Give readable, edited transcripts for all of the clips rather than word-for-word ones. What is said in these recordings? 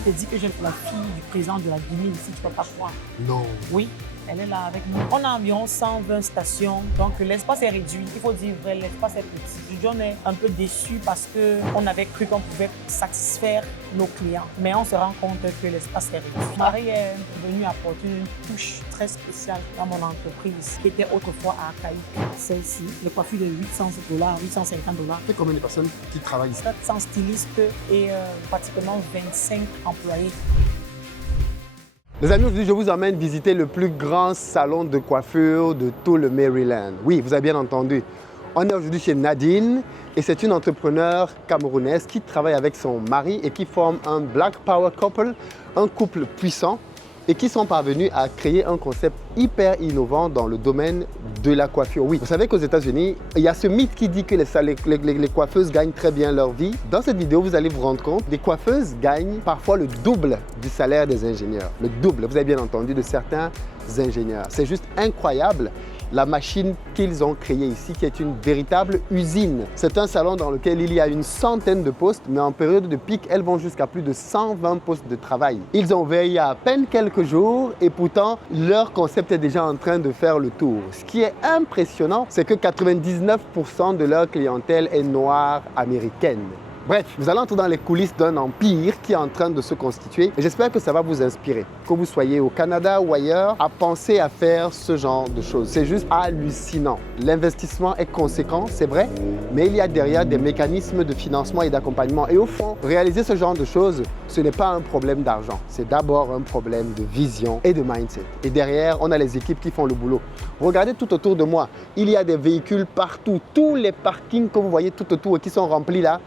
je te dis que j'ai la fille du président de la Guinée ici, tu ne peux pas croire. Non. Oui, elle est là avec nous. On a environ 120 stations, donc l'espace est réduit. Il faut dire vrai, l'espace est petit. Aujourd'hui, on est un peu déçus parce qu'on avait cru qu'on pouvait satisfaire nos clients. Mais on se rend compte que l'espace est réduit. Marie est venue apporter une touche très spéciale dans mon entreprise qui était autrefois à Acaï. Celle-ci, le coiffure de $800, $850. Et combien de personnes qui travaillent ici? 400 stylistes et pratiquement 25 employés. Les amis, aujourd'hui, je vous emmène visiter le plus grand salon de coiffure de tout le Maryland. Oui, vous avez bien entendu. On est aujourd'hui chez Nadine et c'est une entrepreneure camerounaise qui travaille avec son mari et qui forme un Black Power couple, un couple puissant et qui sont parvenus à créer un concept hyper innovant dans le domaine de la coiffure. Oui, vous savez qu'aux États-Unis, il y a ce mythe qui dit que les coiffeuses gagnent très bien leur vie. Dans cette vidéo, vous allez vous rendre compte, les coiffeuses gagnent parfois le double du salaire des ingénieurs. Le double, vous avez bien entendu, de certains ingénieurs. C'est juste incroyable. La machine qu'ils ont créée ici, qui est une véritable usine. C'est un salon dans lequel il y a une centaine de postes, mais en période de pic, elles vont jusqu'à plus de 120 postes de travail. Ils ont ouvert il y a à peine quelques jours et pourtant, leur concept est déjà en train de faire le tour. Ce qui est impressionnant, c'est que 99% de leur clientèle est noire américaine. Bref, vous allez entrer dans les coulisses d'un empire qui est en train de se constituer et j'espère que ça va vous inspirer. Que vous soyez au Canada ou ailleurs, à penser à faire ce genre de choses. C'est juste hallucinant. L'investissement est conséquent, c'est vrai, mais il y a derrière des mécanismes de financement et d'accompagnement. Et au fond, réaliser ce genre de choses, ce n'est pas un problème d'argent. C'est d'abord un problème de vision et de mindset. Et derrière, on a les équipes qui font le boulot. Regardez tout autour de moi. Il y a des véhicules partout. Tous les parkings que vous voyez tout autour et qui sont remplis là,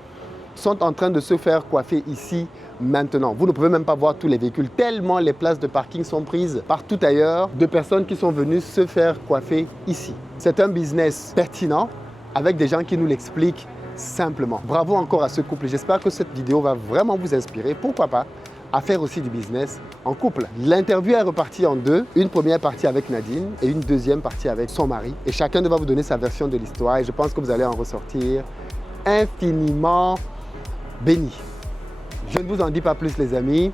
sont en train de se faire coiffer ici maintenant. Vous ne pouvez même pas voir tous les véhicules tellement les places de parking sont prises partout ailleurs de personnes qui sont venues se faire coiffer ici. C'est un business pertinent avec des gens qui nous l'expliquent simplement. Bravo encore à ce couple. J'espère que cette vidéo va vraiment vous inspirer. Pourquoi pas à faire aussi du business en couple. L'interview est repartie en deux. Une première partie avec Nadine et une deuxième partie avec son mari. Et chacun va vous donner sa version de l'histoire et je pense que vous allez en ressortir infiniment béni. Je ne vous en dis pas plus les amis.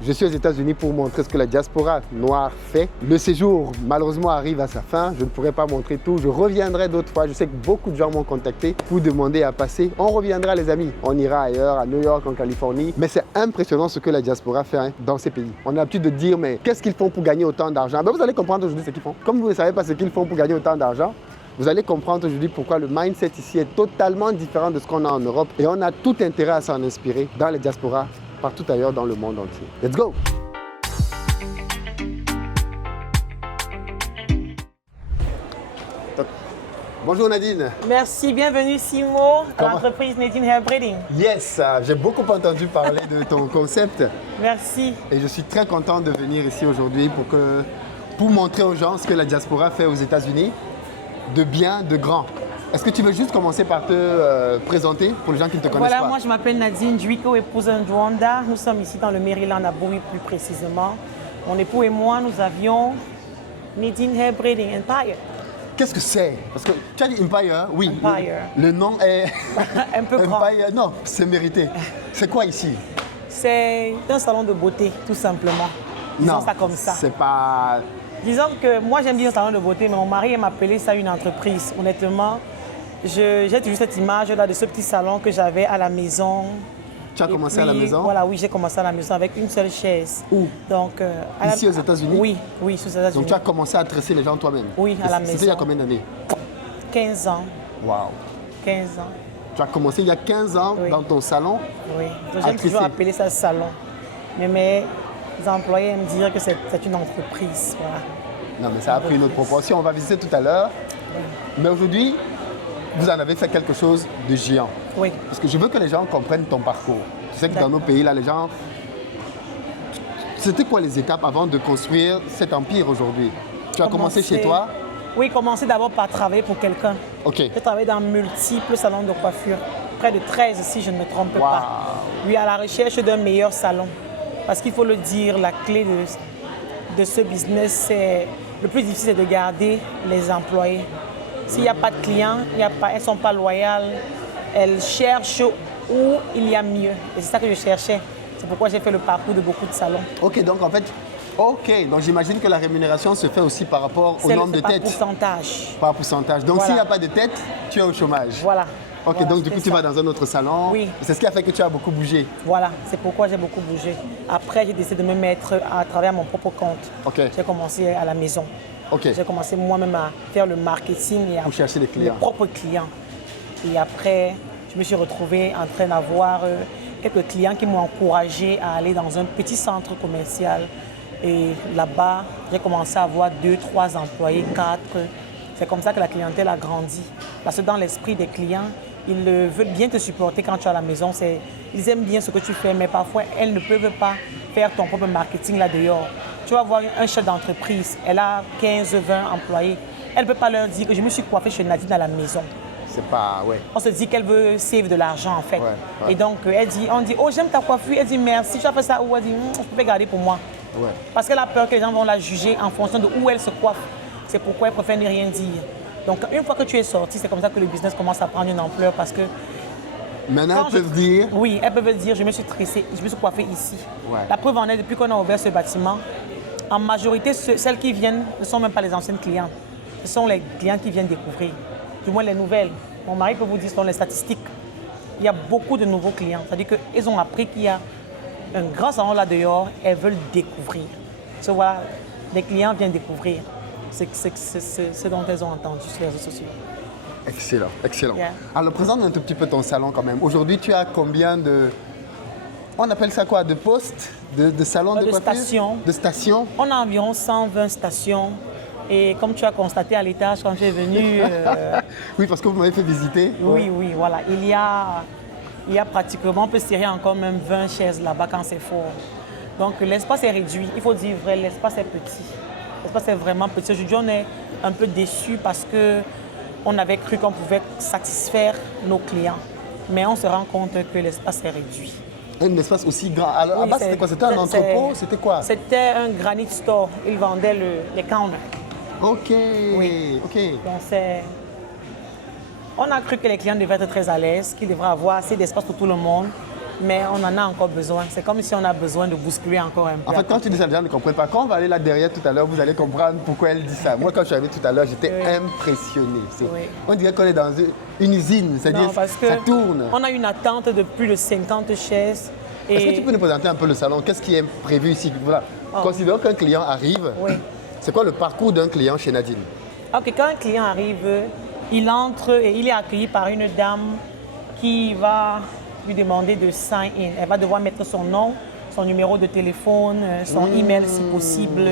Je suis aux États-Unis pour montrer ce que la diaspora noire fait. Le séjour malheureusement arrive à sa fin. Je ne pourrai pas montrer tout. Je reviendrai d'autres fois. Je sais que beaucoup de gens m'ont contacté pour demander à passer. On reviendra les amis. On ira ailleurs, à New York, en Californie. Mais c'est impressionnant ce que la diaspora fait dans ces pays. On a l'habitude de dire mais qu'est-ce qu'ils font pour gagner autant d'argent? Ben, vous allez comprendre aujourd'hui ce qu'ils font. Comme vous ne savez pas ce qu'ils font pour gagner autant d'argent, vous allez comprendre aujourd'hui pourquoi le mindset ici est totalement différent de ce qu'on a en Europe et on a tout intérêt à s'en inspirer dans les diasporas, partout ailleurs dans le monde entier. Let's go! Bonjour Nadine. Merci, bienvenue Simo à l'entreprise Nadine Hair Braiding. Yes, j'ai beaucoup entendu parler de ton concept. Merci. Et je suis très content de venir ici aujourd'hui pour montrer aux gens ce que la diaspora fait aux États-Unis. De bien, de grand. Est-ce que tu veux juste commencer par te présenter pour les gens qui ne te connaissent pas? Voilà, moi je m'appelle Nadine Juiko, épouse Ndwanda. Nous sommes ici dans le Maryland, à Bowie plus précisément. Mon époux et moi, nous avions Nadine Hair Braiding Empire. Qu'est-ce que c'est? Parce que tu as dit Empire, oui. Empire. Le nom est un peu grand. Empire, non, c'est mérité. C'est quoi ici? C'est un salon de beauté, tout simplement. Disons Non, ça comme ça. C'est pas... Disons que moi j'aime bien le salon de beauté, mais mon mari aime appeler ça une entreprise. Honnêtement, j'ai toujours cette image-là de ce petit salon que j'avais à la maison. Tu as commencé à la maison? Voilà, oui, j'ai commencé à la maison avec une seule chaise. Où? Donc, ici aux États-Unis? Oui, oui, aux États-Unis. Donc tu as commencé à tresser les gens toi-même? Oui, à la maison. C'était il y a combien d'années? 15 ans. Waouh! 15 ans. Tu as commencé il y a 15 ans dans ton salon? Oui, donc j'aime toujours appeler ça salon. Mais mes employés aiment dire que c'est une entreprise. Voilà. Non, mais ça a pris une autre proportion. On va visiter tout à l'heure. Oui. Mais aujourd'hui, vous en avez fait quelque chose de géant. Oui. Parce que je veux que les gens comprennent ton parcours. Tu sais que dans nos pays, là, les gens... C'était quoi les étapes avant de construire cet empire aujourd'hui? Tu as commencé chez toi? Oui, commencer d'abord par travailler pour quelqu'un. Ok. J'ai travaillé dans multiples salons de coiffure. Près de 13 si je ne me trompe pas. Oui, à la recherche d'un meilleur salon. Parce qu'il faut le dire, la clé de ce business, c'est le plus difficile, c'est de garder les employés. S'il n'y a pas de clients, elles ne sont pas loyales, elles cherchent où il y a mieux. Et c'est ça que je cherchais. C'est pourquoi j'ai fait le parcours de beaucoup de salons. Ok, donc en fait, donc j'imagine que la rémunération se fait aussi par rapport au nombre de têtes. Par pourcentage. Par pourcentage. Donc Voilà. s'il n'y a pas de tête, tu es au chômage. Voilà. Ok, Voilà, donc du coup tu vas dans un autre salon. Oui. C'est ce qui a fait que tu as beaucoup bougé. Voilà, c'est pourquoi j'ai beaucoup bougé. Après, j'ai décidé de me mettre à travers mon propre compte. Ok. J'ai commencé à la maison. Ok. J'ai commencé moi-même à faire le marketing et à Pour chercher les clients. mes propres clients. Et après, je me suis retrouvée en train d'avoir quelques clients qui m'ont encouragé à aller dans un petit centre commercial. Et là-bas, j'ai commencé à avoir 2, 3 employés, 4. C'est comme ça que la clientèle a grandi. Parce que dans l'esprit des clients, ils veulent bien te supporter quand tu es à la maison. Ils aiment bien ce que tu fais, mais parfois, elles ne peuvent pas faire ton propre marketing là dehors. Tu vas voir un chef d'entreprise, elle a 15, 20 employés. Elle ne peut pas leur dire que je me suis coiffée chez Nadine à la maison. C'est pas, ouais. On se dit qu'elle veut save de l'argent en fait. Ouais. Et donc, on dit, oh j'aime ta coiffure. Elle dit merci, tu as fait ça. Ou elle dit, je peux garder pour moi. Ouais. Parce qu'elle a peur que les gens vont la juger en fonction de où elle se coiffe. C'est pourquoi elle préfère ne rien dire. Donc, une fois que tu es sorti, c'est comme ça que le business commence à prendre une ampleur parce que... Maintenant, elles peuvent dire... Oui, elles peuvent dire, je me suis tressée, je me suis coiffée ici. Ouais. La preuve en est, depuis qu'on a ouvert ce bâtiment, en majorité, celles qui viennent ne sont même pas les anciennes clientes. Ce sont les clients qui viennent découvrir, du moins les nouvelles. Mon mari peut vous dire, ce sont les statistiques. Il y a beaucoup de nouveaux clients. C'est-à-dire qu'ils ont appris qu'il y a un grand salon là dehors, elles veulent découvrir. So, voilà, les clients viennent découvrir ce dont elles ont entendu sur les réseaux sociaux. Excellent, excellent. Yeah. Alors, présente un tout petit peu ton salon quand même. Aujourd'hui, tu as combien de... On appelle ça quoi? De postes? De salons de coiffure? Stations. De stations? On a environ 120 stations. Et comme tu as constaté à l'étage quand tu es venu... Oui, parce que vous m'avez fait visiter. Oui, voilà. Il y a pratiquement, on peut serrer encore même 20 chaises là-bas quand c'est fort. Donc l'espace est réduit. Il faut dire vrai, l'espace est petit. L'espace est vraiment petit. Aujourd'hui, on est un peu déçus parce qu'on avait cru qu'on pouvait satisfaire nos clients. Mais on se rend compte que l'espace est réduit. Un espace aussi grand. Alors, Oui, à base, c'était quoi? C'était un entrepôt? C'était quoi? C'était un granite store. Ils vendaient les counters. Ok. Oui. Ok. Donc on a cru que les clients devaient être très à l'aise, qu'ils devraient avoir assez d'espace pour tout le monde, mais on en a encore besoin. C'est comme si on a besoin de bousculer encore un peu. En fait, quand tu dis ça, les gens ne comprennent pas. Quand on va aller là derrière tout à l'heure, vous allez comprendre pourquoi elle dit ça. Moi, quand je suis arrivé tout à l'heure, j'étais impressionné. Oui. On dirait qu'on est dans une usine, c'est-à-dire Non, parce que ça tourne. on a une attente de plus de 50 chaises. Est-ce que tu peux nous présenter un peu le salon? Qu'est-ce qui est prévu ici? Voilà. Considérons qu'un client arrive. Oui. C'est quoi le parcours d'un client chez Nadine? Ok, quand un client arrive, il entre et il est accueilli par une dame qui va lui demander de sign in. Elle va devoir mettre son nom, son numéro de téléphone, son email si possible.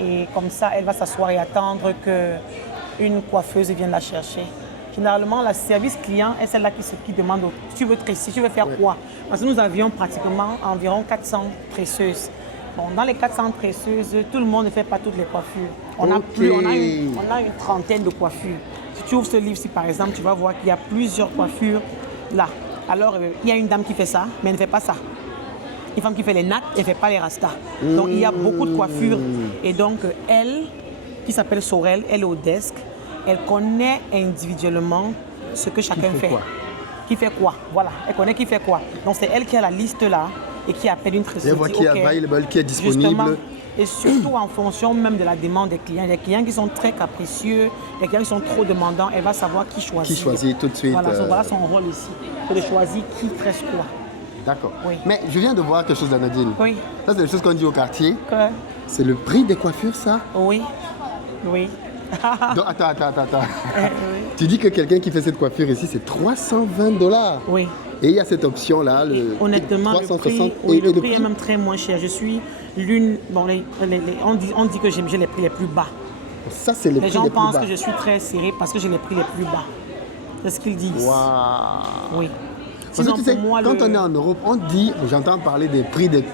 Et comme ça, elle va s'asseoir et attendre qu'une coiffeuse vienne la chercher. Généralement, la service client est celle-là qui demande tu veux tresser, tu veux faire quoi? Parce que nous avions pratiquement environ 400 tresseuses. Bon, dans les 400 tresseuses, tout le monde ne fait pas toutes les coiffures. On a une trentaine de coiffures. Si tu ouvres ce livre-ci, par exemple, tu vas voir qu'il y a plusieurs coiffures là. Alors, il y a une dame qui fait ça, mais elle ne fait pas ça. Une femme qui fait les nattes, elle ne fait pas les rastas. Donc, il y a beaucoup de coiffures. Et donc, elle, qui s'appelle Sorel, elle est au desk, elle connaît individuellement ce que chacun fait. Qui fait quoi? Voilà, elle connaît qui fait quoi. Donc, c'est elle qui a la liste là et qui appelle une tresseuse. Elle voit qui est available, qui est disponible. Justement, et surtout en fonction même de la demande des clients. Les clients qui sont très capricieux, les clients qui sont trop demandants, elle va savoir qui choisir. Qui choisit tout de suite. Voilà son rôle ici. C'est de choisir qui tresse quoi. D'accord. Oui. Mais je viens de voir quelque chose, Nadine. Oui. Ça, c'est des choses qu'on dit au quartier. Que... C'est le prix des coiffures, ça? Oui. Oui. Donc, attends. Oui. Tu dis que quelqu'un qui fait cette coiffure ici, c'est 320 $. Oui. Et il y a cette option-là, le honnêtement, 360. le prix est même très moins cher. Je suis l'une... Bon, on dit que j'ai les prix les plus bas. Ça, c'est les prix les plus bas. Les gens pensent que je suis très serrée parce que j'ai les prix les plus bas. C'est ce qu'ils disent. Waouh. Oui. Parce que tu sais, quand on est en Europe, on dit, j'entends parler des prix des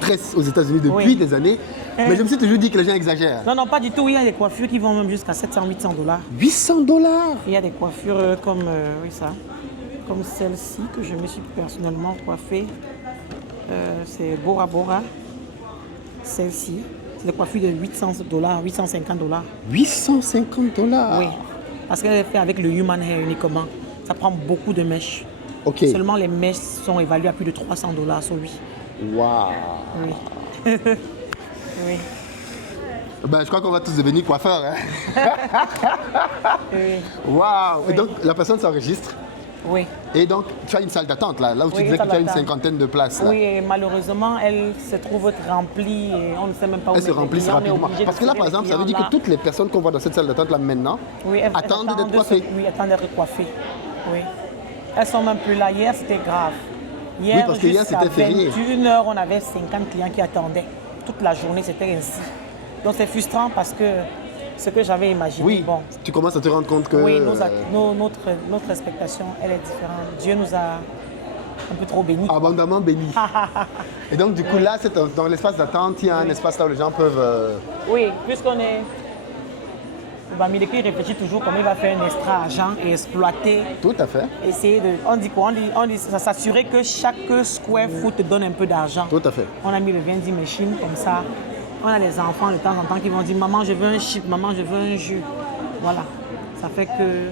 tresses aux États-Unis depuis des années, mais je me suis toujours dit que les gens exagèrent. Non, pas du tout. Il y a des coiffures qui vont même jusqu'à 700, 800 $. 800 $? Il y a des coiffures comme, comme celle-ci que je me suis personnellement coiffée. C'est Bora Bora. Celle-ci. C'est des coiffures de 800 $, 850 $. 850 $? Oui. Parce qu'elle est faite avec le human hair uniquement. Ça prend beaucoup de mèches. Ok. Seulement les mèches sont évaluées à plus de 300 $ sur lui. Waouh. Oui. Oui. Ben, je crois qu'on va tous devenir coiffeurs. Hein? Oui. Waouh. Oui. Et donc, la personne s'enregistre. Oui. Et donc, tu as une salle d'attente là où tu Oui, disais une que tu as une salle d'attente. cinquantaine de places. Là. Oui, et malheureusement, elle se trouve remplie et on ne sait même pas où Elles se mettre les remplissent clients. On est rapidement. obligé de Parce que là, tirer par les exemple, ça veut dire clients que là. toutes les personnes qu'on voit dans cette salle d'attente là maintenant Oui, elles attendent d'être attendent coiffées. Oui, attendent d'être coiffées. Oui. Elles sont même plus là. Hier, c'était grave. Hier, Oui, parce que hier, jusqu'à c'était férié. 21h, on avait 50 clients qui attendaient. Toute la journée, c'était ainsi. Donc, c'est frustrant parce que ce que j'avais imaginé, Oui, bon, tu commences à te rendre compte que... oui, notre expectation, elle est différente. Dieu nous a un peu trop bénis. abondamment béni. Et donc, du coup, là, c'est dans l'espace d'attente, il y a un espace là où les gens peuvent... Oui, puisqu'on est... Bamileke réfléchit toujours comment il va faire un extra argent et exploiter, Tout à fait, essayer de... On dit quoi? On dit s'assurer que chaque square foot te donne un peu d'argent. tout à fait. On a mis le vending machine comme ça. On a les enfants de temps en temps qui vont dire maman je veux un chip, maman je veux un jus. Voilà. Ça fait que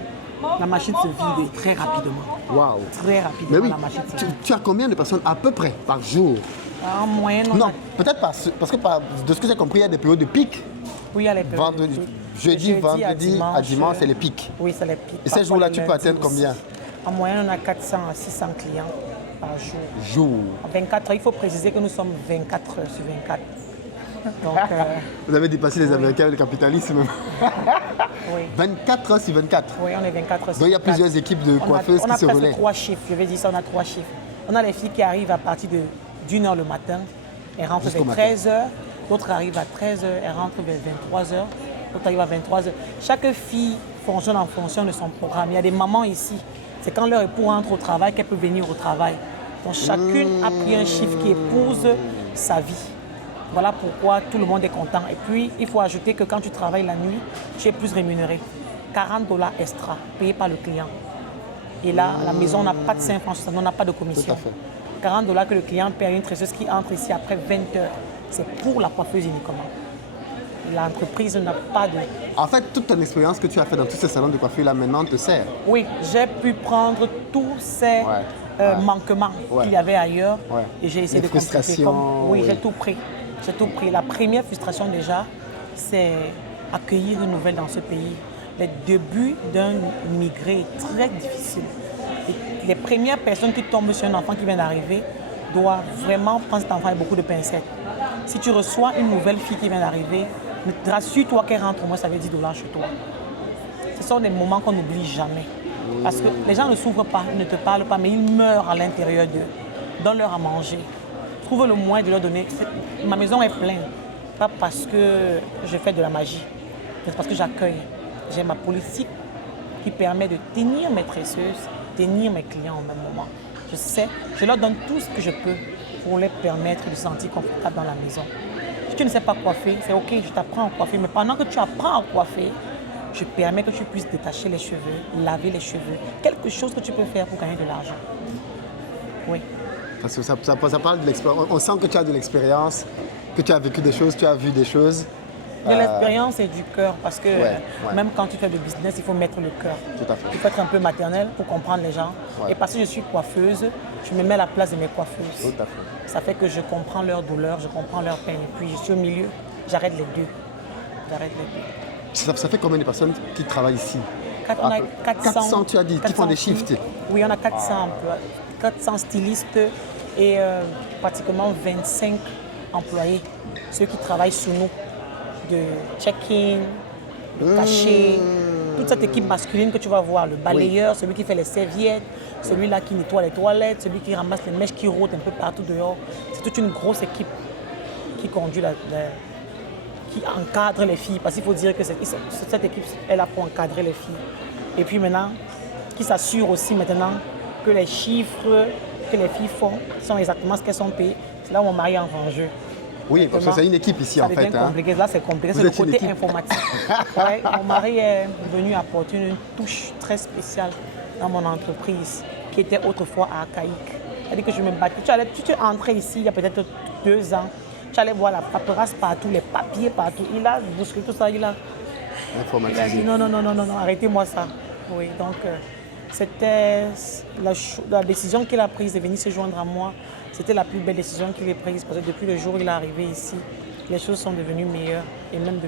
la machine se vide très rapidement. Waouh. Très Mais rapidement oui, la machine se vide. tu as combien de personnes à peu près par jour? En moyenne, on Non, a... peut-être parce que de ce que j'ai compris, il y a des périodes de pic. Oui, il y a les périodes de Vendredi, pic. jeudi, vendredi, à dimanche, c'est les pics. Oui, c'est les pics. Et ces Parfois, jours-là, le tu peux lundi atteindre aussi. combien? En moyenne, on a 400 à 600 clients par jour. Jour. En 24 heures, il faut préciser que nous sommes 24 heures sur 24. Donc, Vous avez dépassé les Américains, le capitalisme. oui. 24 heures sur 24. Oui, on est 24 heures sur Donc il y a 24. plusieurs équipes de coiffeuses on a qui se presque relaient. 3 chiffres, je vais dire ça, on a 3 chiffres. On a les filles qui arrivent à partir de d'1h le matin, elles rentrent Jusqu'au vers matin. 13h, d'autres arrivent à 13h, elles rentrent vers 23h, d'autres arrivent à 23h. Chaque fille fonctionne en fonction de son programme. Il y a des mamans ici, c'est quand leur époux rentre au travail qu'elles peuvent venir au travail. Donc chacune a pris un chiffre qui épouse sa vie. Voilà pourquoi tout le monde est content. Et puis, il faut ajouter que quand tu travailles la nuit, tu es plus rémunéré. 40 $ extra payés par le client. Et là, à la maison, on n'a pas de 5 francs, on n'a pas de commission. Tout à fait. 40 $ que le client paie à une tresseuse qui entre ici après 20 heures. C'est pour la coiffeuse uniquement. L'entreprise n'a pas de... En fait, toute ton expérience que tu as fait dans tous ces salons de coiffure là maintenant te sert. Oui, j'ai pu prendre tous ces Ouais. manquements Ouais. qu'il y avait ailleurs Ouais. et j'ai essayé Les de compléter. frustrations, Oui, oui. j'ai tout pris. J'ai tout pris. La première frustration déjà, c'est accueillir une nouvelle dans ce pays. Le début d'un immigré est très difficile. Et les premières personnes qui tombent sur un enfant qui vient d'arriver doivent vraiment prendre cet enfant avec beaucoup de pincettes. Si tu reçois une nouvelle fille qui vient d'arriver, rassure-toi qu'elle rentre au moins, ça veut 10 $ chez toi. Ce sont des moments qu'on n'oublie jamais. Parce que les gens ne s'ouvrent pas, ils ne te parlent pas, mais ils meurent à l'intérieur d'eux. Donne-leur à manger. Trouve le moyen de leur donner. Ma maison est pleine. Pas parce que je fais de la magie, mais parce que j'accueille. J'ai ma politique qui permet de tenir mes tresseuses, tenir mes clients au même moment. Je sais, je leur donne tout ce que je peux pour les permettre de se sentir confortables dans la maison. Si tu ne sais pas coiffer, c'est ok, je t'apprends à coiffer, mais pendant que tu apprends à coiffer, je permets que tu puisses détacher les cheveux, laver les cheveux, quelque chose que tu peux faire pour gagner de l'argent. Oui. Parce que ça parle de l'expérience. On sent que tu as de l'expérience, que tu as vécu des choses, tu as vu des choses. De l'expérience et du cœur, parce que Ouais. même quand tu fais du business, il faut mettre le cœur. Tout à fait. Il faut être un peu maternel pour comprendre les gens. Ouais. Et parce que je suis coiffeuse, je me mets à la place de mes coiffeuses. Tout à fait. Ça fait que je comprends leur douleur, je comprends leur peine. Et puis je suis au milieu, j'arrête les deux. J'arrête les deux. Ça fait combien de personnes qui travaillent ici? On a 400, tu as dit, qui font des filles. shifts. Oui, on a 400 emplois, 400 stylistes et pratiquement 25 employés, ceux qui travaillent sous nous, de check-in, de cachet, toute cette équipe masculine que tu vas voir, le balayeur, celui qui fait les serviettes, celui-là qui nettoie les toilettes, celui qui ramasse les mèches qui rôdent un peu partout dehors. C'est toute une grosse équipe qui conduit qui encadre les filles, parce qu'il faut dire que cette équipe est là pour encadrer les filles. Et puis maintenant, qui s'assure aussi maintenant que les chiffres que les filles font sont exactement ce qu'elles sont payées. C'est là où mon mari entre en jeu. Oui, parce que c'est une équipe ici Ça en devient fait. Hein. compliqué. Là, c'est compliqué. Vous C'est le êtes une côté équipe. informatique. Ouais, mon mari est venu apporter une touche très spéciale dans mon entreprise, qui était autrefois archaïque. C'est-à-dire que je me battais. Tu entrais ici il y a peut-être 2 ans. Tu allais voir la paperasse partout, les papiers partout. Il a bousculé tout ça, il a dit Informatisé. non, arrêtez-moi ça. Oui, donc c'était la décision qu'il a prise de venir se joindre à moi. c'était la plus belle décision qu'il ait prise parce que depuis le jour où il est arrivé ici, les choses sont devenues meilleures et même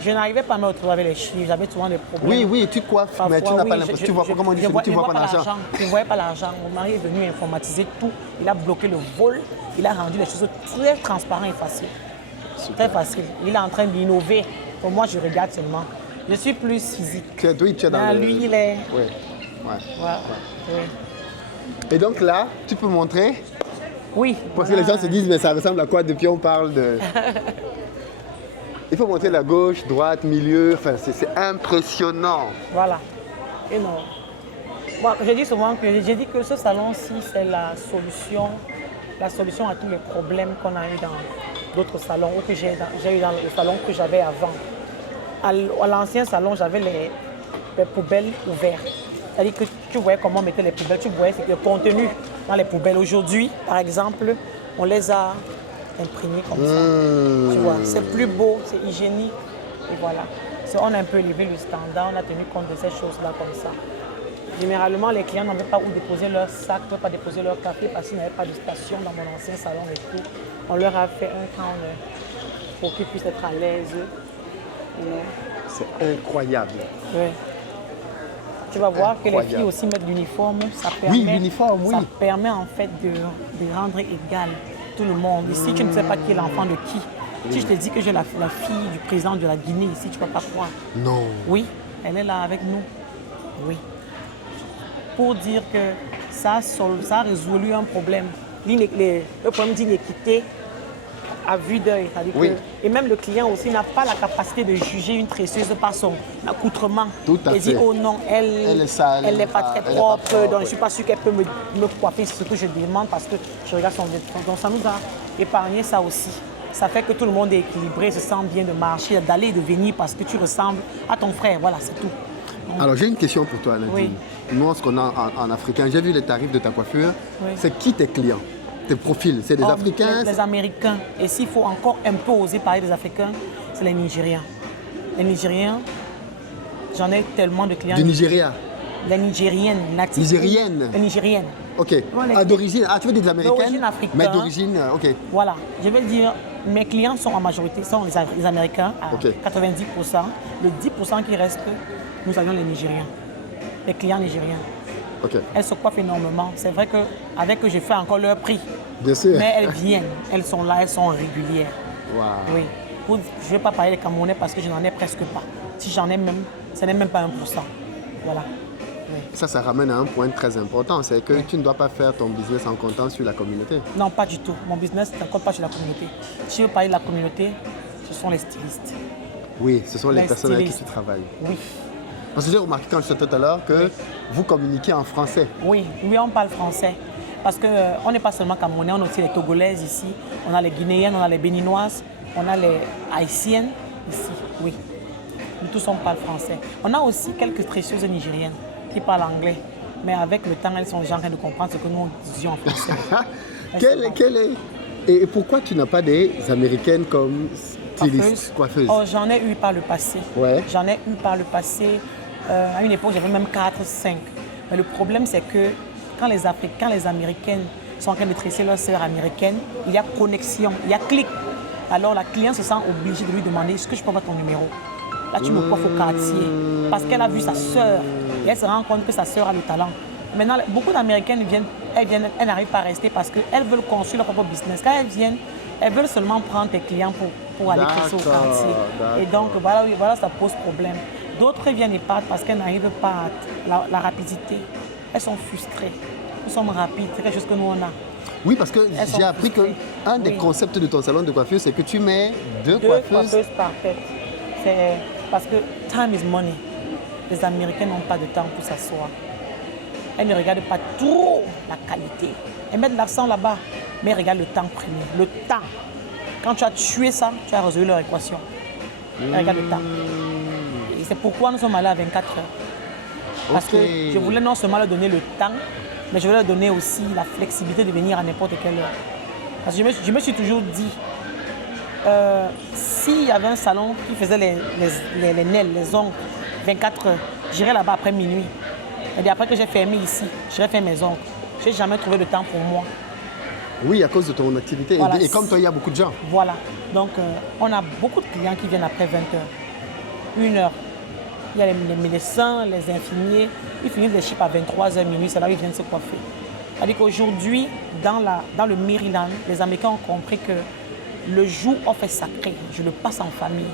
je n'arrivais pas à me retrouver avec les chiffres, j'avais souvent des problèmes. Oui, oui, tu coiffes, Parfois, mais tu n'as pas oui, l'impression, tu vois pas comment on dit, tu vois pas l'argent. Je ne voyais pas l'argent. Mon mari est venu informatiser tout. Il a bloqué le vol. Il a rendu les choses très transparentes et faciles. Très facile. Il est en train d'innover. Pour moi, je regarde seulement. Je suis plus physique. Oui, tu es dans Lui, il est... Oui. Ouais. Voilà. Oui. Et donc là, tu peux montrer? Oui. Parce que les gens se disent, mais ça ressemble à quoi depuis on parle de... Il faut montrer la gauche, droite, milieu, enfin c'est impressionnant. Voilà. Et non. Bon, je dis souvent que j'ai dit que ce salon-ci, c'est la solution à tous les problèmes qu'on a eu dans d'autres salons ou que j'ai eu dans le salon que j'avais avant. À l'ancien salon, j'avais les poubelles ouvertes. C'est-à-dire que tu voyais comment on mettait les poubelles, tu voyais le contenu dans les poubelles. Aujourd'hui, par exemple, on les a imprimés comme ça. Tu vois, c'est plus beau, c'est hygiénique. Et voilà. On a un peu élevé le standard, on a tenu compte de ces choses-là comme ça. Généralement, les clients n'avaient pas où déposer leur sac, ne pouvaient pas déposer leur café parce qu'ils n'avaient pas de station dans mon ancien salon et tout. On leur a fait un counter pour qu'ils puissent être à l'aise. C'est incroyable. Oui. Tu vas voir que les filles aussi mettent l'uniforme. Ça permet, oui, l'uniforme, oui. Ça permet en fait de rendre égal tout le monde. Ici, tu ne sais pas qui est l'enfant de qui. Si je te dis que j'ai la fille du président de la Guinée ici, tu ne vas pas croire. Non. Oui, elle est là avec nous. Oui. Pour dire que ça a résolu un problème. Le problème d'inéquité à vue d'œil. Oui. Et même le client aussi n'a pas la capacité de juger une tresseuse par son accoutrement. Tout à fait. Il dit, oh non, elle est sale, elle n'est pas très propre, donc je ne suis pas sûre qu'elle peut me coiffer, c'est ce que je demande parce que je regarde son vêtement. Donc ça nous a épargné ça aussi. Ça fait que tout le monde est équilibré, se sent bien de marcher, d'aller et de venir parce que tu ressembles à ton frère. Voilà, c'est tout. Donc, alors j'ai une question pour toi, Nadine. Oui. Nous, ce qu'on a en africain, j'ai vu les tarifs de ta coiffure. Oui. C'est qui tes clients? Tes profils? C'est des Africains? Les Américains. Et s'il faut encore un peu oser parler des Africains, c'est les Nigériens. Les Nigériens, j'en ai tellement de clients. Du Nigeria? Les Nigériennes, natives. Nigériennes? Les Nigériennes. Ok. D'origine, tu veux dire des Américaines? D'origine africaine. Mais d'origine, ok. Voilà. Je vais dire, mes clients sont en majorité, sont les Américains à 90%. Le 10% qui reste, nous avions les Nigériens. Les clients nigériens. Okay. Elles se coiffent énormément. C'est vrai qu'avec eux, je fais encore leur prix. Bien sûr. Mais elles viennent. Elles sont là, elles sont régulières. Wow. Oui. Je ne vais pas parler des Camerounais parce que je n'en ai presque pas. Si j'en ai même, ce n'est même pas 1%. Voilà. Oui. Ça ramène à un point très important. C'est que tu ne dois pas faire ton business en comptant sur la communauté. Non, pas du tout. Mon business ne compte pas sur la communauté. Si je veux parler de la communauté, ce sont les stylistes. Oui, ce sont les personnes avec qui stylistes. tu travailles. Oui. Parce que j'ai remarqué quand je disais tout à l'heure que vous communiquez en français. Oui, on parle français. Parce qu'on n'est pas seulement Camerounais, on a aussi les Togolaises ici, on a les Guinéennes, on a les Béninoises, on a les Haïtiennes ici, oui. Nous tous on parle français. On a aussi quelques tresseuses nigériennes qui parlent anglais. Mais avec le temps, elles sont déjà en train de comprendre ce que nous disions en français. Et pourquoi tu n'as pas des Américaines comme stylistes, coiffeuses? Oh, j'en ai eu par le passé. Ouais. J'en ai eu par le passé. À une époque, j'avais même 4, 5. Mais le problème, c'est que quand les Américaines sont en train de tresser leur sœur américaine, il y a connexion, il y a clic. Alors la cliente se sent obligée de lui demander, est-ce que je peux avoir ton numéro? Là, tu me coiffes au quartier. Parce qu'elle a vu sa sœur. Et elle se rend compte que sa sœur a le talent. Maintenant, beaucoup d'Américaines elles n'arrivent pas à rester parce qu'elles veulent construire leur propre business. Quand elles viennent, elles veulent seulement prendre tes clients pour aller tresser au quartier. Et donc, voilà, ça pose problème. D'autres viennent et partent parce qu'elles n'arrivent pas à la rapidité. Elles sont frustrées. Nous sommes rapides, c'est quelque chose que nous on a. Oui, parce que j'ai appris qu'un des concepts de ton salon de coiffure, c'est que tu mets deux coiffeuses par tête. C'est parce que time is money. Les Américains n'ont pas de temps pour s'asseoir. Elles ne regardent pas trop la qualité. Elles mettent l'accent là-bas, mais elles regardent le temps premier. Le temps. Quand tu as tué ça, tu as résolu leur équation. Elles regardent le temps. Et c'est pourquoi nous sommes allés à 24 heures. Parce que je voulais non seulement leur donner le temps, mais je voulais leur donner aussi la flexibilité de venir à n'importe quelle heure. Parce que je me suis toujours dit, s'il y avait un salon qui faisait les nails, les ongles, 24 heures, j'irais là-bas après minuit. Et puis après que j'ai fermé ici, j'irais faire mes ongles. Je n'ai jamais trouvé de temps pour moi. Oui, à cause de ton activité. Voilà. Et comme toi, il y a beaucoup de gens. Voilà. Donc, on a beaucoup de clients qui viennent après 20 heures. 1 heure. Il y a les médecins, les infirmiers. Ils finissent les chips à 23h minuit. C'est là où ils viennent se coiffer. C'est-à-dire qu'aujourd'hui, dans le Maryland, les Américains ont compris que le jour off est sacré. Je le passe en famille.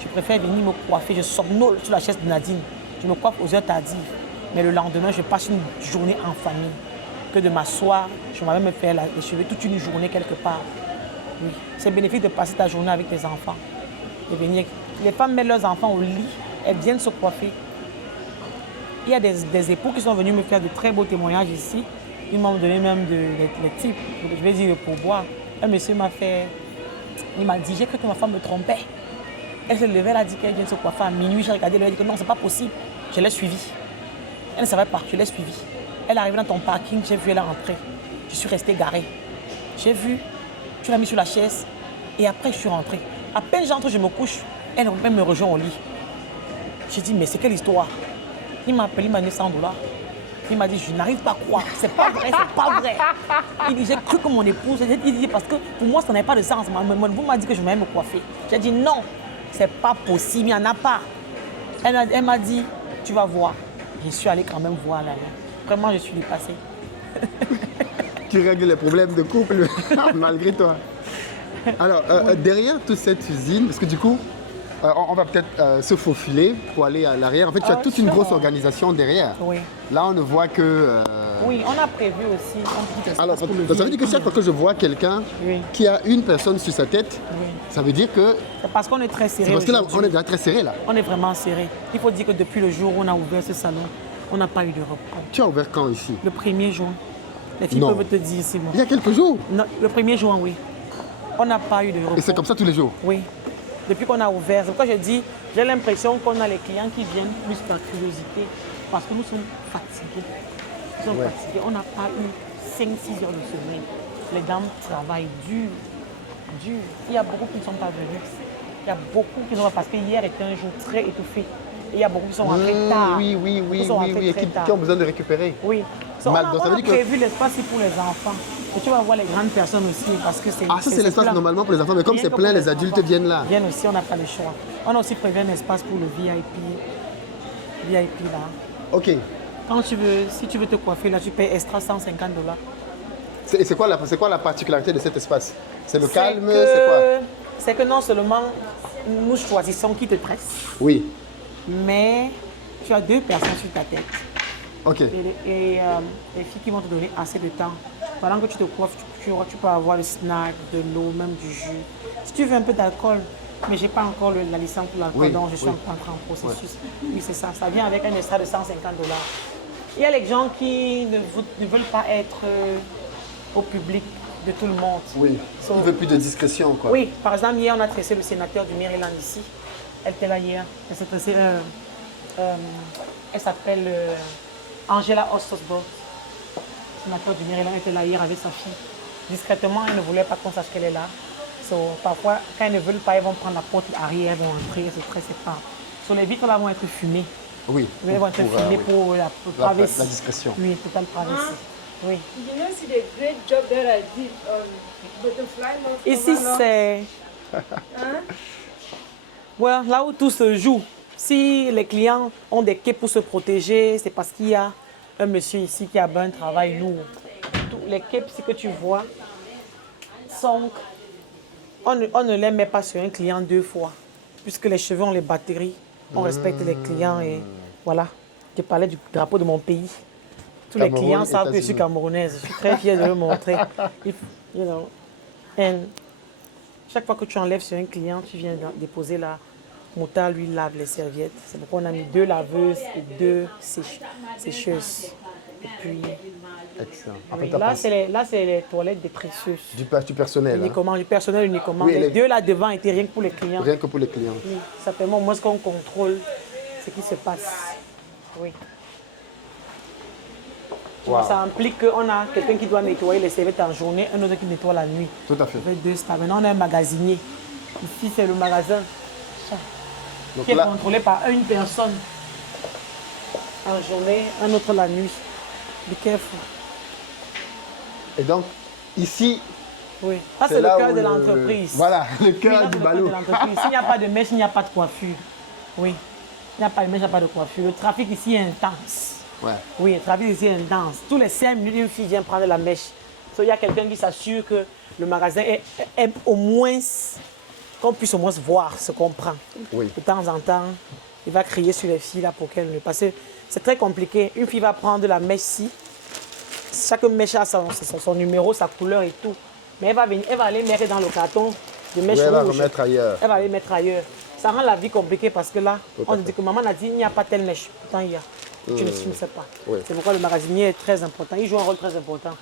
Je préfère venir me coiffer. Je somnole sur la chaise de Nadine. Je me coiffe aux heures tardives. Mais le lendemain, je passe une journée en famille. Que de m'asseoir, je vais même me faire les cheveux toute une journée quelque part. Oui, c'est bénéfique de passer ta journée avec tes enfants. De venir. Les femmes mettent leurs enfants au lit, elles viennent se coiffer. Il y a des époux qui sont venus me faire de très beaux témoignages ici. Ils m'ont donné même les types, je vais dire le pourboire. Un monsieur m'a dit, j'ai cru que ma femme me trompait. Elle se levait, elle a dit qu'elle vient se coiffer à minuit. J'ai regardé, elle a dit que non, c'est pas possible. Je l'ai suivie. Elle ne savait pas, je l'ai suivie. Elle est arrivée dans ton parking, j'ai vu, elle est rentrée. Je suis restée garée. J'ai vu, tu l'as mis sur la chaise et après je suis rentrée. À peine j'entre, je me couche, elle me rejoint au lit. J'ai dit, mais c'est quelle histoire? Il m'a appelé, il m'a donné $100. Il m'a dit, je n'arrive pas à croire, c'est pas vrai, c'est pas vrai. Il dit, j'ai cru que mon épouse, il dit, parce que pour moi, ça n'avait pas de sens. Vous m'avez dit que je vais me coiffer. J'ai dit, non, c'est pas possible, il n'y en a pas. Elle m'a dit, tu vas voir. Je suis allée quand même voir là. Vraiment, je suis dépassée. Tu règles les problèmes de couple malgré toi. Alors, derrière toute cette usine, parce que du coup, on va peut-être se faufiler pour aller à l'arrière. En fait, tu as toute une grosse organisation derrière. Oui. Là, on ne voit que... Oui, on a prévu aussi un petit espace Alors, pour le ça veut dire que chaque fois que je vois quelqu'un qui a une personne sur sa tête, ça veut dire que... C'est parce qu'on est très serré. C'est parce que là, on est déjà très serré là. On est vraiment serré. Il faut dire que depuis le jour où on a ouvert ce salon, on n'a pas eu de repos. Tu as ouvert quand ici? Le 1er juin. Les filles peuvent te dire, c'est bon. Il y a quelques jours? Non, le 1er juin, oui. On n'a pas eu de repos. Et c'est comme ça tous les jours? Oui. Depuis qu'on a ouvert. C'est pourquoi je dis, j'ai l'impression qu'on a les clients qui viennent plus par curiosité. Parce que nous sommes fatigués. Nous sommes fatigués. On n'a pas eu 5-6 heures de sommeil. Les dames travaillent dur. Dur. Il y a beaucoup qui ne sont pas venus. Il y a beaucoup qui ne sont pas parce que hier était un jour très étouffé. Et il y a beaucoup qui sont rentrés tard. Oui, qui ont besoin de récupérer. Oui. On a prévu l'espace pour les enfants. Et tu vas voir les grandes personnes aussi parce que c'est... Ah, ça c'est l'espace normalement pour les enfants, mais comme c'est plein, les adultes viennent là. Viennent aussi, on n'a pas le choix. On a aussi prévu un espace pour le VIP là. Ok. Si tu veux te coiffer là, tu payes extra $150. Et c'est quoi la particularité de cet espace? C'est le calme, c'est quoi? C'est que non seulement nous choisissons qui te tresse, oui, mais tu as 2 personnes sur ta tête. Ok. Et les filles qui vont te donner assez de temps. Pendant que tu te coiffes, tu peux avoir le snack, de l'eau, même du jus. Si tu veux un peu d'alcool, mais je n'ai pas encore la licence pour l'alcool, donc je suis encore en processus. Oui, c'est ça. Ça vient avec un extra de $150. Il y a les gens qui ne veulent pas être au public de tout le monde. Oui, il ne veut plus de discrétion, quoi. Oui, par exemple, hier, on a tressé le sénateur du Maryland ici. Elle était là hier. Elle s'est tressée, elle s'appelle Angela Ostosborg. Sénateur du Maryland, elle était là hier avec sa fille. Discrètement, elle ne voulait pas qu'on sache qu'elle est là. Parfois, quand ils ne veulent pas, ils vont prendre la porte arrière, ils vont entrer, c'est très sépare. Les vitres là vont être fumées. Oui. Ils vont être fumées pour la privacy. La discrétion. Oui, total privacy. Oui. You know, see the great job that I did on butterfly moth. Ici, c'est... Ouais, là où tout se joue. Si les clients ont des quais pour se protéger, c'est parce qu'il y a un monsieur ici qui a un travail lourd. Les quais que tu vois, on ne les met pas sur un client 2 fois. Puisque les cheveux ont les batteries, on respecte les clients et voilà. Je parlais du drapeau de mon pays. Tous les clients savent que je suis camerounaise. Je suis très fière de le montrer. Chaque fois que tu enlèves sur un client, tu viens déposer la Mouta, lui lave les serviettes. C'est pourquoi on a mis 2 laveuses et 2 sécheuses. Et puis, excellent. Oui, là, c'est les toilettes des tresseuses. Du personnel. Du personnel uniquement. Oui, les 2 là devant étaient rien que pour les clients. Rien que pour les clients. Oui, ça permet au moins qu'on contrôle ce qui se passe. Oui. Wow. Ça implique qu'on a quelqu'un qui doit nettoyer les serviettes en journée, un autre qui nettoie la nuit. Tout à fait. Avec 2 stars. Maintenant, on a un magasinier. Ici, c'est le magasin. Donc qui est contrôlé par une personne en journée, un autre la nuit. Be careful. Et donc, ici, Oui, ça c'est le là cœur où de l'entreprise. Voilà, le Oui, cœur ça, du c'est le cœur ballot. de l'entreprise. S'il n'y a pas de mèche, il n'y a pas de coiffure. Oui, il n'y a pas de mèche, il n'y a pas de coiffure. Le trafic ici est intense. Ouais. Oui, le trafic ici est intense. Tous les 5 minutes, une fille vient prendre la mèche. So, il y a quelqu'un qui s'assure que le magasin est au moins, qu'on puisse au moins voir ce qu'on prend. Oui. De temps en temps, il va crier sur les filles là pour qu'elles ne passent. C'est très compliqué. Une fille va prendre la mèche-ci. Chaque mèche a son numéro, sa couleur et tout. Mais elle va aller mettre dans le carton de mèche Oui, elle va rouge. remettre ailleurs. Elle va aller mettre ailleurs. Ça rend la vie compliquée parce que là, Tout à on fait. dit que maman a dit il n'y a pas telle mèche. Pourtant, il y a. Tu ne sais pas. Oui. C'est pourquoi le magasinier est très important. Il joue un rôle très important.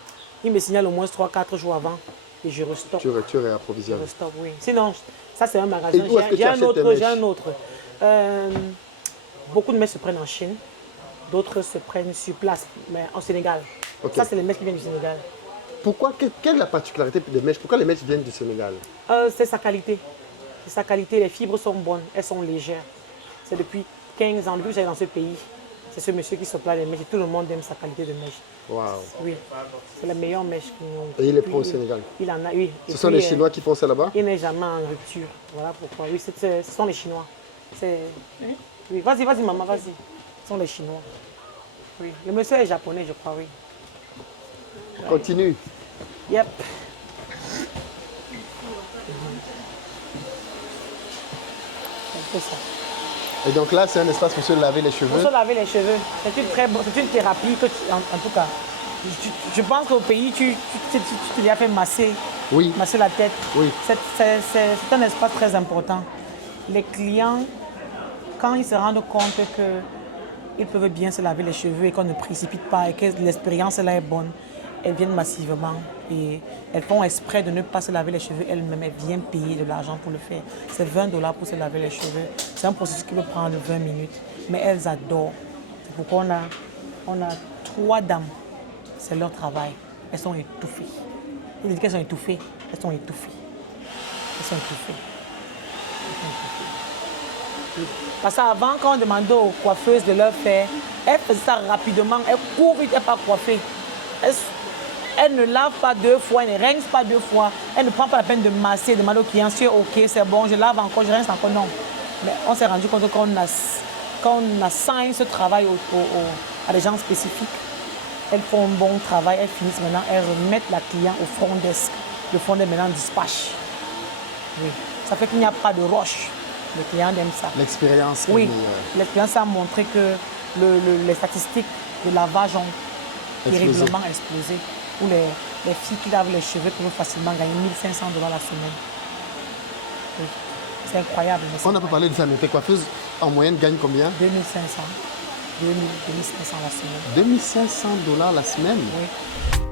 Il me signale au moins 3-4 jours avant et je restocke. Tu Je réapprovisionnes. restocke, oui. Sinon, ça c'est un magasin. Et où est-ce que tu achètes tes mèches? J'ai un autre. Beaucoup de mèches se prennent en Chine. D'autres se prennent sur place, mais au Sénégal. Ok. Ça, c'est les mèches qui viennent du Sénégal. Pourquoi, quelle est la particularité des mèches? Pourquoi les mèches viennent du Sénégal? C'est sa qualité. C'est sa qualité. Les fibres sont bonnes, elles sont légères. C'est depuis 15 ans que j'allais dans ce pays. C'est ce monsieur qui se plaint des mèches et tout le monde aime sa qualité de mèche. Waouh. Oui, c'est la meilleure mèche. Et il les prend au Sénégal? Il en a, oui. Et Ce sont puis, les Chinois qui font ça là-bas? Il n'est jamais en rupture. Voilà pourquoi. Oui, ce sont les Chinois. Oui, vas-y, maman, vas-y. Ce sont les Chinois. Oui, le monsieur est japonais, je crois, oui. Continue. Yep. C'est un peu ça. Et donc là, c'est un espace pour se laver les cheveux. Pour se laver les cheveux, c'est une très bonne, c'est une thérapie que en tout cas, je pense qu'au pays, tu t'es fait masser, Oui. masser la tête. Oui. C'est un espace très important. Les clients, quand ils se rendent compte qu'ils peuvent bien se laver les cheveux et qu'on ne précipite pas et que l'expérience là est bonne, elles viennent massivement et elles font exprès de ne pas se laver les cheveux elles-mêmes. Elles viennent payer de l'argent pour le faire. C'est 20 $ pour se laver les cheveux. C'est un processus qui peut prendre 20 minutes. Mais elles adorent. C'est pourquoi on a 3 dames. C'est leur travail. Elles sont étouffées. Ils disent qu'elles sont étouffées. Elles sont étouffées. Elles sont étouffées. Parce qu'avant, quand on demandait aux coiffeuses de leur faire, elles faisaient ça rapidement. Elles courent vite, elles ne sont pas coiffées. Elle ne lave pas 2 fois, elle ne rince pas 2 fois. Elle ne prend pas la peine de masser, de demander au client si ok, c'est bon, je lave encore, je rince encore. Non. Mais on s'est rendu compte qu'on assigné ce travail à des gens spécifiques. Elles font un bon travail, elles finissent maintenant, elles remettent la client au front desk. Le front desk maintenant dispatch. Oui. Ça fait qu'il n'y a pas de rush. Le client aime ça. L'expérience est Oui, meilleure. l'expérience a montré que les statistiques de lavage ont terriblement explosé. Où les filles qui lavent les cheveux peuvent facilement gagner 1 500 $ la semaine. Oui, c'est incroyable. On n'a pas parlé de ça, mais tes coiffeuses en moyenne gagnent combien? 2 500. 2 500 la semaine. 2 500 $ la semaine? Oui.